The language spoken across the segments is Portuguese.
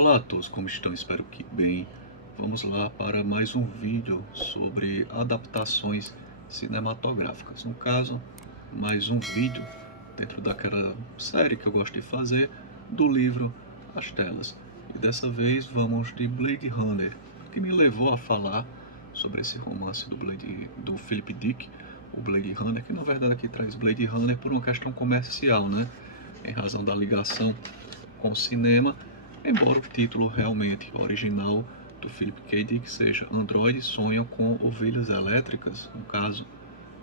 Olá a todos, como estão? Espero que bem. Vamos lá para mais um vídeo sobre adaptações cinematográficas. No caso, mais um vídeo dentro daquela série que eu gosto de fazer do livro As Telas. E dessa vez vamos de Blade Runner, que me levou a falar sobre esse romance do Philip Dick, o Blade Runner, que na verdade aqui traz Blade Runner por uma questão comercial, né? Em razão da ligação com o cinema, embora o título realmente original do Philip K. Dick seja Androides sonham com ovelhas elétricas, no caso,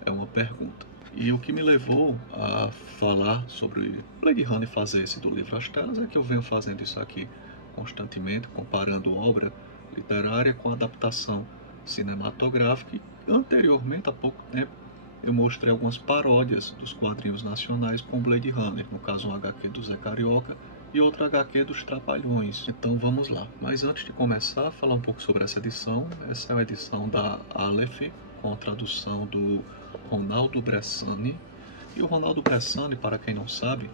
é uma pergunta. E o que me levou a falar sobre Blade Runner e fazer esse do livro As Telas é que eu venho fazendo isso aqui constantemente, comparando obra literária com adaptação cinematográfica. E anteriormente, há pouco tempo, eu mostrei algumas paródias dos quadrinhos nacionais com Blade Runner, no caso um HQ do Zé Carioca e outra HQ dos Trapalhões. Então vamos lá. Mas antes de começar, falar um pouco sobre essa edição. Essa é a edição da Aleph, com a tradução do Ronaldo Bressani. E o Ronaldo Bressani, para quem não sabe,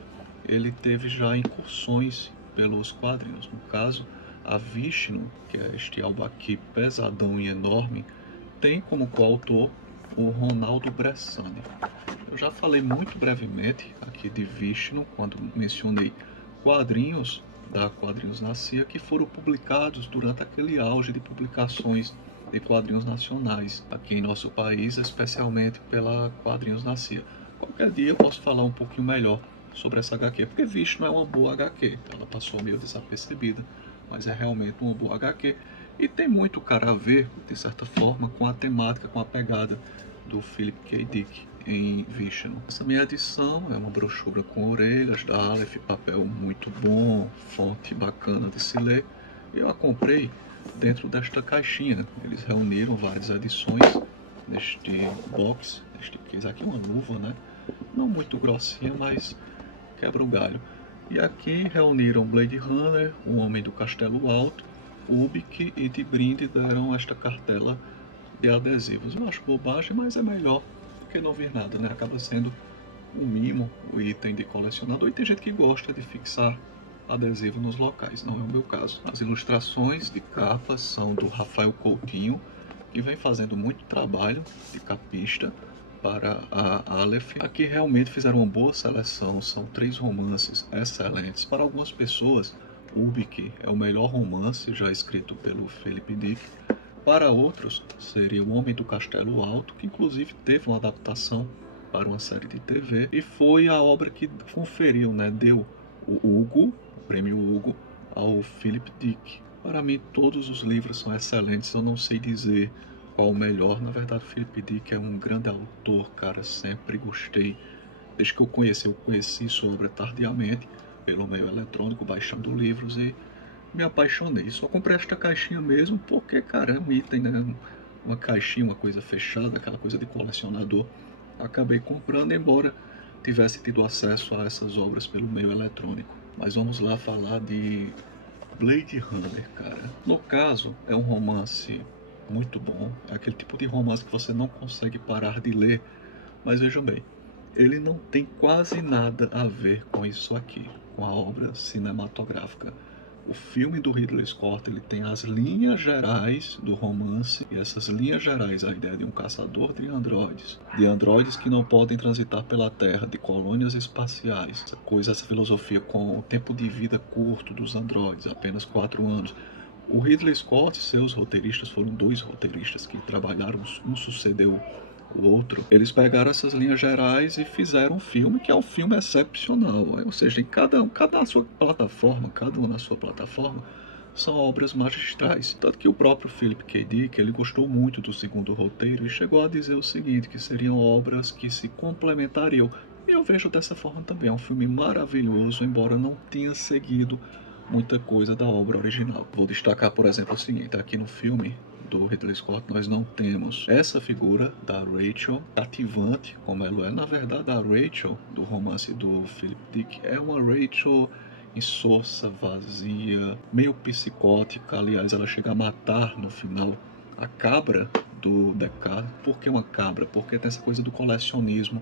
ele teve já incursões pelos quadrinhos. No caso, a Vishnu, que é este álbum aqui pesadão e enorme, tem como coautor o Ronaldo Bressani. Eu já falei muito brevemente aqui de Vishnu quando mencionei quadrinhos da Quadrinhos na CIA que foram publicados durante aquele auge de publicações de quadrinhos nacionais aqui em nosso país, especialmente pela Quadrinhos na CIA. Qualquer dia eu posso falar um pouquinho melhor sobre essa HQ, porque Vishnu é uma boa HQ, ela passou meio desapercebida, mas é realmente uma boa HQ e tem muito cara a ver, de certa forma, com a temática, com a pegada do Philip K. Dick em Vishnu. Essa minha edição é uma brochura com orelhas da Aleph, papel muito bom, fonte bacana de se ler. Eu a comprei dentro desta caixinha. Eles reuniram várias edições neste box, neste case aqui, uma luva, né? Não muito grossinha, mas quebra o galho. E aqui reuniram Blade Runner, O Homem do Castelo Alto, Ubik e de brinde deram esta cartela de adesivos. Eu acho bobagem, mas é melhor do que não vir nada, né? Acaba sendo um mimo, o item de colecionador, e tem gente que gosta de fixar adesivo nos locais, não é o meu caso. As ilustrações de capa são do Rafael Coutinho, que vem fazendo muito trabalho de capista para a Aleph. Aqui realmente fizeram uma boa seleção, são 3 romances excelentes. Para algumas pessoas, Ubik é o melhor romance já escrito pelo Philip Dick. Para outros, seria O Homem do Castelo Alto, que inclusive teve uma adaptação para uma série de TV, e foi a obra que conferiu, né, deu o prêmio Hugo, ao Philip Dick. Para mim, todos os livros são excelentes, eu não sei dizer qual o melhor. Na verdade, o Philip Dick é um grande autor, cara, sempre gostei. Desde que eu conheci sua obra tardiamente, pelo meio eletrônico, baixando livros, e me apaixonei. Só comprei esta caixinha mesmo porque, cara, é um item, né? Uma caixinha, uma coisa fechada, aquela coisa de colecionador. Acabei comprando, embora tivesse tido acesso a essas obras pelo meio eletrônico. Mas vamos lá falar de Blade Runner, cara. No caso, é um romance muito bom. É aquele tipo de romance que você não consegue parar de ler. Mas vejam bem, ele não tem quase nada a ver com isso aqui, com a obra cinematográfica. O filme do Ridley Scott, ele tem as linhas gerais do romance, e essas linhas gerais, a ideia de um caçador de androides que não podem transitar pela Terra, de colônias espaciais, essa filosofia com o tempo de vida curto dos androides, apenas 4 anos. O Ridley Scott, seus roteiristas foram 2 roteiristas que trabalharam, um sucedeu o outro. Eles pegaram essas linhas gerais e fizeram um filme que é um filme excepcional. Ou seja, em cada na sua plataforma, cada um na sua plataforma, são obras magistrais. Tanto que o próprio Philip K. Dick, ele gostou muito do segundo roteiro e chegou a dizer o seguinte, que seriam obras que se complementariam. E eu vejo dessa forma também. É um filme maravilhoso, embora não tenha seguido muita coisa da obra original. Vou destacar, por exemplo, o seguinte, aqui no filme do Ridley Scott nós não temos essa figura da Rachel cativante como ela é. Na verdade, a Rachel do romance do Philip Dick é uma Rachel insossa, vazia, meio psicótica. Aliás, ela chega a matar no final a cabra do Deckard. Por que uma cabra? Porque tem essa coisa do colecionismo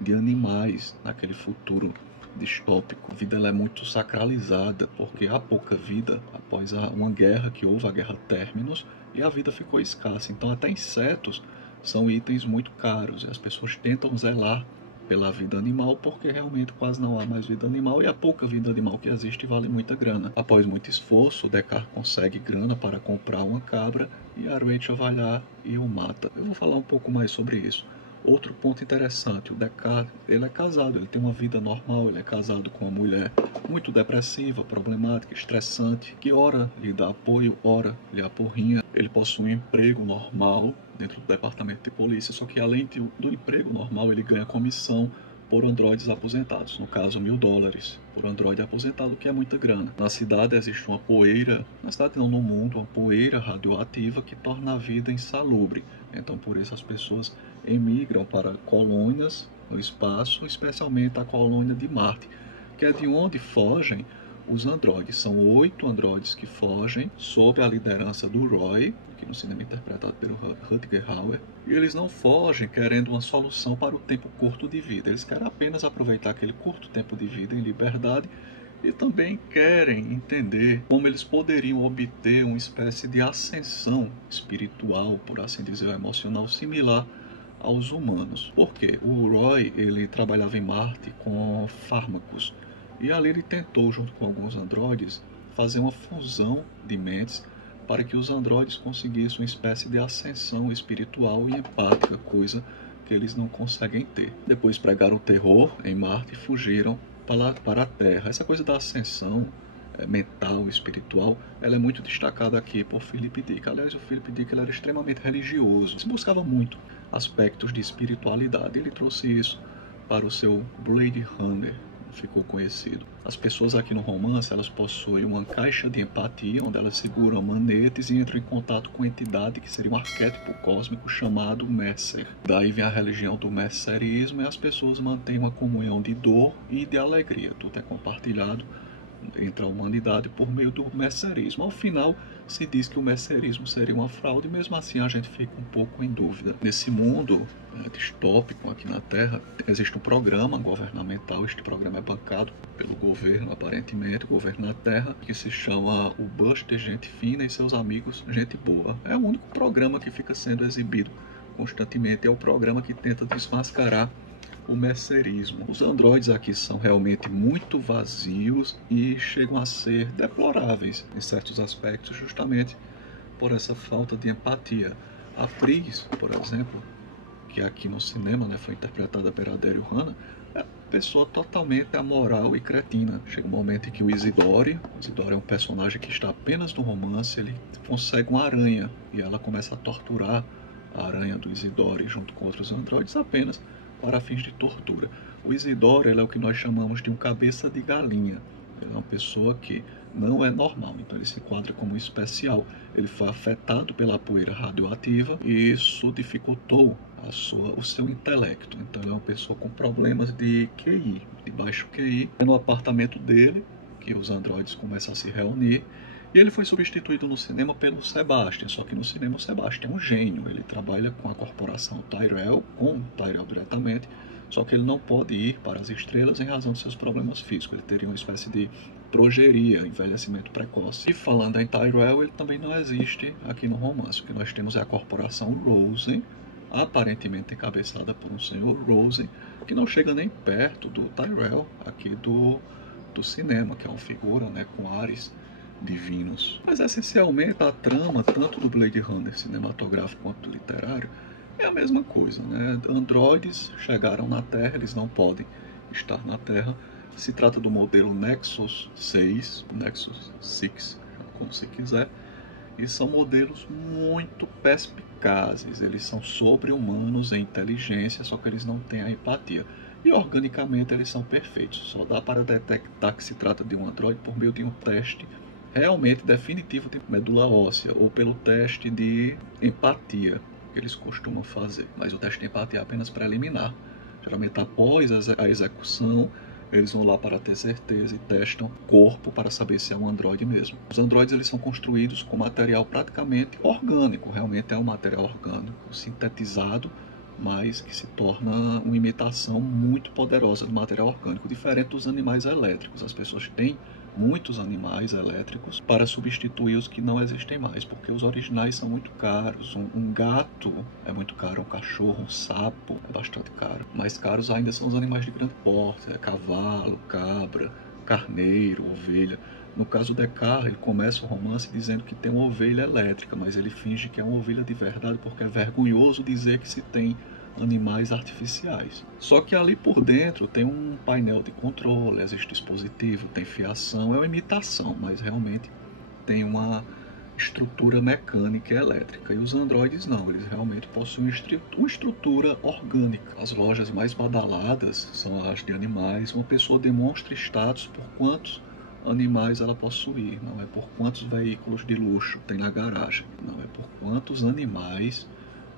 de animais naquele futuro distópico. A vida ela é muito sacralizada, porque há pouca vida após uma guerra que houve, a Guerra Terminus, e a vida ficou escassa. Então até insetos são itens muito caros e as pessoas tentam zelar pela vida animal, porque realmente quase não há mais vida animal e a pouca vida animal que existe vale muita grana. Após muito esforço, o Descartes consegue grana para comprar uma cabra e Rachel vai lá e o mata. Eu vou falar um pouco mais sobre isso. Outro ponto interessante, o Descartes, ele é casado, ele tem uma vida normal, ele é casado com uma mulher muito depressiva, problemática, estressante, que ora lhe dá apoio, ora lhe apurrinha. Ele possui um emprego normal dentro do departamento de polícia, só que além do emprego normal, ele ganha comissão por androides aposentados, no caso $1000 por androide aposentado, que é muita grana. Na cidade existe uma poeira, na cidade não, no mundo, uma poeira radioativa que torna a vida insalubre. Então por isso as pessoas emigram para colônias no espaço, especialmente a colônia de Marte, que é de onde fogem os androides. São 8 androides que fogem sob a liderança do Roy, que no cinema é interpretado pelo Rutger Hauer, e eles não fogem querendo uma solução para o tempo curto de vida. Eles querem apenas aproveitar aquele curto tempo de vida em liberdade e também querem entender como eles poderiam obter uma espécie de ascensão espiritual, por assim dizer, emocional, similar aos humanos. Porque o Roy, ele trabalhava em Marte com fármacos, e ali ele tentou, junto com alguns androides, fazer uma fusão de mentes para que os androides conseguissem uma espécie de ascensão espiritual e empática, coisa que eles não conseguem ter. Depois pregaram o terror em Marte e fugiram para a Terra. Essa coisa da ascensão mental, espiritual, ela é muito destacada aqui por Philip Dick. Aliás, o Philip Dick ele era extremamente religioso, se buscava muito aspectos de espiritualidade. Ele trouxe isso para o seu Blade Runner, ficou conhecido. As pessoas aqui no romance, elas possuem uma caixa de empatia, onde elas seguram manetes e entram em contato com uma entidade que seria um arquétipo cósmico chamado Messer. Daí vem a religião do messerismo e as pessoas mantêm uma comunhão de dor e de alegria. Tudo é compartilhado entre a humanidade por meio do messerismo. Ao final, se diz que o messerismo seria uma fraude, mesmo assim a gente fica um pouco em dúvida. Nesse mundo distópico aqui na Terra, existe um programa governamental, este programa é bancado pelo governo, aparentemente, o governo da Terra, que se chama o Buster Gente Fina e seus amigos Gente Boa. É o único programa que fica sendo exibido constantemente, é o programa que tenta desmascarar o messerismo. Os androides aqui são realmente muito vazios e chegam a ser deploráveis em certos aspectos, justamente por essa falta de empatia. A Pris, por exemplo, que aqui no cinema foi interpretada pela Adério Hanna, é uma pessoa totalmente amoral e cretina. Chega um momento em que o Isidore é um personagem que está apenas no romance, ele consegue uma aranha e ela começa a torturar a aranha do Isidore junto com outros androides apenas para fins de tortura. O Isidore ele é o que nós chamamos de um cabeça de galinha. Ele é uma pessoa que não é normal, então ele se enquadra como especial. Ele foi afetado pela poeira radioativa e isso dificultou o seu intelecto. Então ele é uma pessoa com problemas de QI, de baixo QI. É no apartamento dele que os androides começam a se reunir. E ele foi substituído no cinema pelo Sebastian, só que no cinema o Sebastian é um gênio. Ele trabalha com a corporação Tyrell, com Tyrell diretamente, só que ele não pode ir para as estrelas em razão de seus problemas físicos. Ele teria uma espécie de progeria, envelhecimento precoce. E falando em Tyrell, ele também não existe aqui no romance. O que nós temos é a corporação Rosen, aparentemente encabeçada por um senhor Rosen, que não chega nem perto do Tyrell aqui do cinema, que é uma figura com ares divinos. Mas essencialmente a trama, tanto do Blade Runner cinematográfico quanto do literário, é a mesma coisa, Androides chegaram na Terra, eles não podem estar na Terra. Se trata do modelo Nexus 6, Nexus 6, como se quiser, e são modelos muito perspicazes, eles são sobre-humanos em inteligência, só que eles não têm a empatia. E organicamente eles são perfeitos, só dá para detectar que se trata de um androide por meio de um teste realmente definitivo de medula óssea, ou pelo teste de empatia que eles costumam fazer. Mas o teste de empatia é apenas preliminar. Geralmente após a execução, eles vão lá para ter certeza e testam o corpo para saber se é um androide mesmo. Os androides eles são construídos com material praticamente orgânico, realmente é um material orgânico, sintetizado mas que se torna uma imitação muito poderosa do material orgânico, diferente dos animais elétricos. As pessoas têm muitos animais elétricos para substituir os que não existem mais, porque os originais são muito caros. Um gato é muito caro, um cachorro, um sapo é bastante caro. Mais caros ainda são os animais de grande porte, cavalo, cabra, carneiro, ovelha. No caso do Descartes, ele começa o romance dizendo que tem uma ovelha elétrica, mas ele finge que é uma ovelha de verdade porque é vergonhoso dizer que se tem animais artificiais. Só que ali por dentro tem um painel de controle, existe dispositivo, tem fiação, é uma imitação, mas realmente tem uma estrutura mecânica e elétrica. E os androides não, eles realmente possuem uma estrutura orgânica. As lojas mais badaladas são as de animais. Uma pessoa demonstra status por quantos animais ela possui, não é por quantos veículos de luxo tem na garagem, não é por quantos animais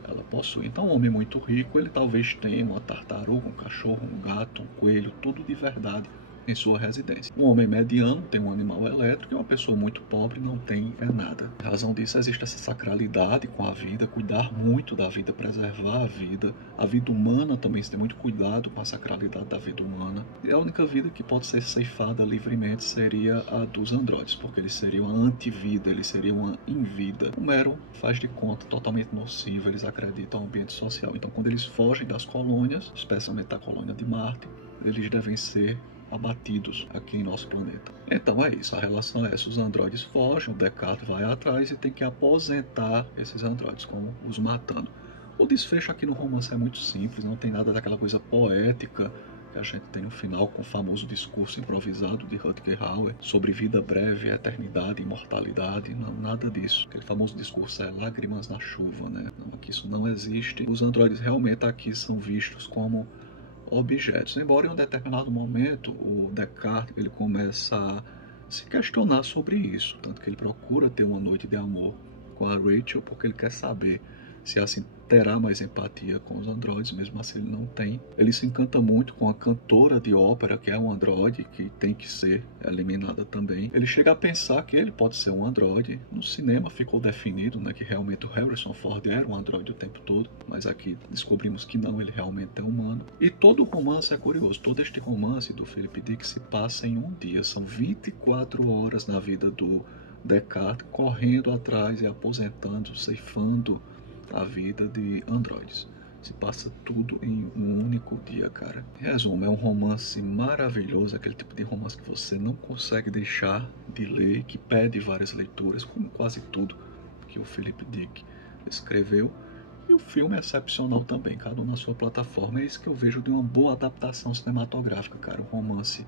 ela possui. Então, um homem muito rico, ele talvez tenha uma tartaruga, um cachorro, um gato, um coelho, tudo de verdade em sua residência. Um homem mediano tem um animal elétrico e uma pessoa muito pobre não tem nada. Em razão disso, existe essa sacralidade com a vida, cuidar muito da vida, preservar a vida. A vida humana também, se tem muito cuidado com a sacralidade da vida humana. E a única vida que pode ser ceifada livremente seria a dos androides, porque eles seriam a antivida, eles seriam a invida. O mero faz de conta totalmente nocivo, eles acreditam no ambiente social. Então, quando eles fogem das colônias, especialmente da colônia de Marte, eles devem ser abatidos aqui em nosso planeta. Então é isso, a relação é essa, os androides fogem, o Descartes vai atrás e tem que aposentar esses androides, como os matando. O desfecho aqui no romance é muito simples, não tem nada daquela coisa poética que a gente tem no final com o famoso discurso improvisado de Rutger Hauer sobre vida breve, eternidade, imortalidade, não, nada disso. Aquele famoso discurso é lágrimas na chuva, né? Não, aqui isso não existe. Os androides realmente aqui são vistos como objetos, embora em um determinado momento o Descartes ele começa a se questionar sobre isso, tanto que ele procura ter uma noite de amor com a Rachel porque ele quer saber se assim terá mais empatia com os androides, mesmo assim ele não tem. Ele se encanta muito com a cantora de ópera, que é um androide, que tem que ser eliminada também. Ele chega a pensar que ele pode ser um androide. No cinema ficou definido, né, que realmente o Harrison Ford era um androide o tempo todo, mas aqui descobrimos que não, ele realmente é humano. E todo o romance é curioso, todo este romance do Philip Dick se passa em um dia, são 24 horas na vida do Descartes, correndo atrás e aposentando, ceifando a vida de androides. Se passa tudo em um único dia, cara. Em resumo, é um romance maravilhoso, aquele tipo de romance que você não consegue deixar de ler, que pede várias leituras, como quase tudo que o Philip Dick escreveu. E o filme é excepcional também, cada um na sua plataforma. É isso que eu vejo de uma boa adaptação cinematográfica, cara. Um romance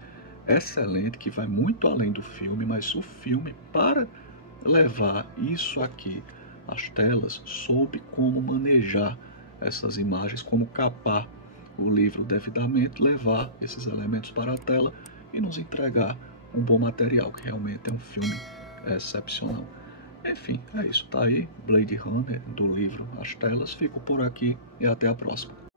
excelente, que vai muito além do filme, mas o filme, para levar isso aqui às telas, soube como manejar essas imagens, como capar o livro devidamente, levar esses elementos para a tela e nos entregar um bom material, que realmente é um filme excepcional. Enfim, é isso. Tá aí, Blade Runner, do livro As Telas. Fico por aqui e até a próxima.